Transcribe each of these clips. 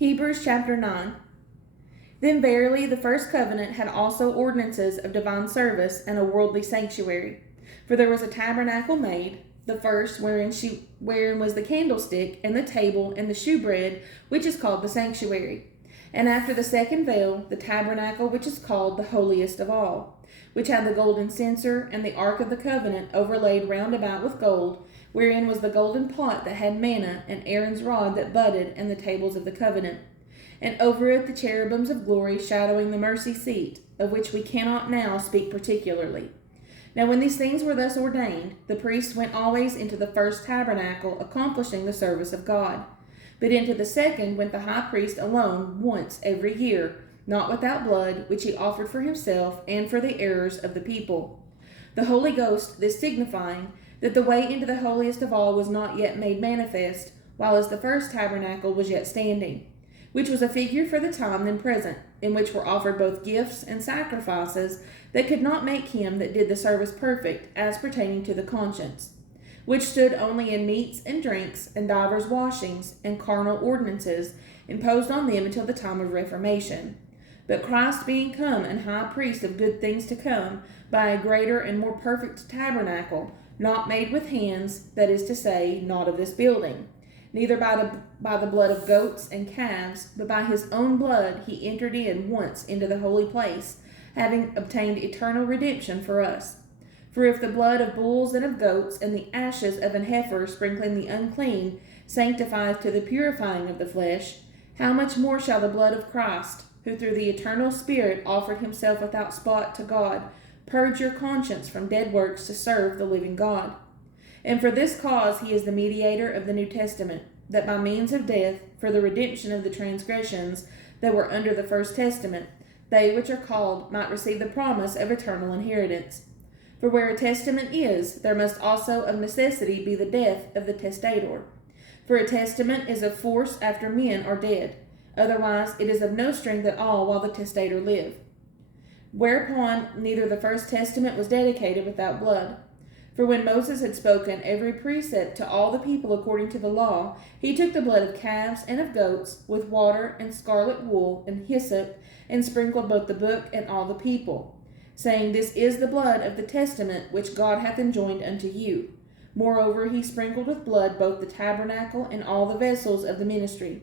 Hebrews chapter 9. Then verily the first covenant had also ordinances of divine service and a worldly sanctuary. For there was a tabernacle made, the first wherein was the candlestick, and the table, and the shewbread, which is called the sanctuary. And after the second veil, the tabernacle which is called the holiest of all, which had the golden censer, and the ark of the covenant overlaid round about with gold, wherein was the golden pot that had manna, and Aaron's rod that budded, and the tables of the covenant. And over it the cherubims of glory shadowing the mercy seat, of which we cannot now speak particularly. Now when these things were thus ordained, the priest went always into the first tabernacle, accomplishing the service of God. But into the second went the high priest alone once every year, not without blood, which he offered for himself and for the errors of the people. The Holy Ghost this signifying, that the way into the holiest of all was not yet made manifest, while as the first tabernacle was yet standing, which was a figure for the time then present, in which were offered both gifts and sacrifices that could not make him that did the service perfect, as pertaining to the conscience, which stood only in meats and drinks, and divers washings, and carnal ordinances, imposed on them until the time of Reformation. But Christ being come an high priest of good things to come, by a greater and more perfect tabernacle, not made with hands, that is to say, not of this building, neither by the blood of goats and calves, but by his own blood he entered in once into the holy place, having obtained eternal redemption for us. For if the blood of bulls and of goats, and the ashes of an heifer sprinkling the unclean, sanctifieth to the purifying of the flesh, how much more shall the blood of Christ, who through the eternal Spirit offered himself without spot to God, purge your conscience from dead works to serve the living God? And for this cause he is the mediator of the New Testament, that by means of death, for the redemption of the transgressions that were under the first testament, they which are called might receive the promise of eternal inheritance. For where a testament is, there must also of necessity be the death of the testator. For a testament is of force after men are dead, otherwise it is of no strength at all while the testator live. Whereupon neither the first testament was dedicated without blood. For when Moses had spoken every precept to all the people according to the law, he took the blood of calves and of goats, with water and scarlet wool and hyssop, and sprinkled both the book and all the people, saying, This is the blood of the testament which God hath enjoined unto you. Moreover, he sprinkled with blood both the tabernacle and all the vessels of the ministry.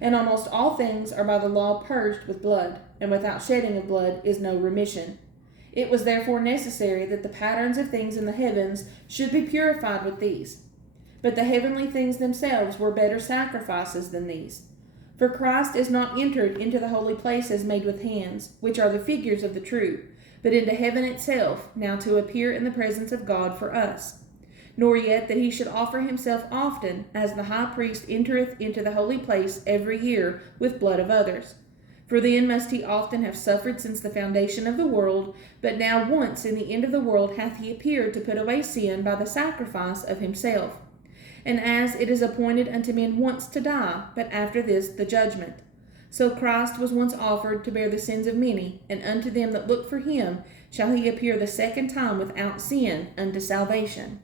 And almost all things are by the law purged with blood, and without shedding of blood is no remission. It was therefore necessary that the patterns of things in the heavens should be purified with these. But the heavenly things themselves were better sacrifices than these. For Christ is not entered into the holy places made with hands, which are the figures of the true, but into heaven itself, now to appear in the presence of God for us. Nor yet that he should offer himself often, as the high priest entereth into the holy place every year with blood of others. For then must he often have suffered since the foundation of the world, but now once in the end of the world hath he appeared to put away sin by the sacrifice of himself. And as it is appointed unto men once to die, but after this the judgment, so Christ was once offered to bear the sins of many, and unto them that look for him shall he appear the second time without sin unto salvation.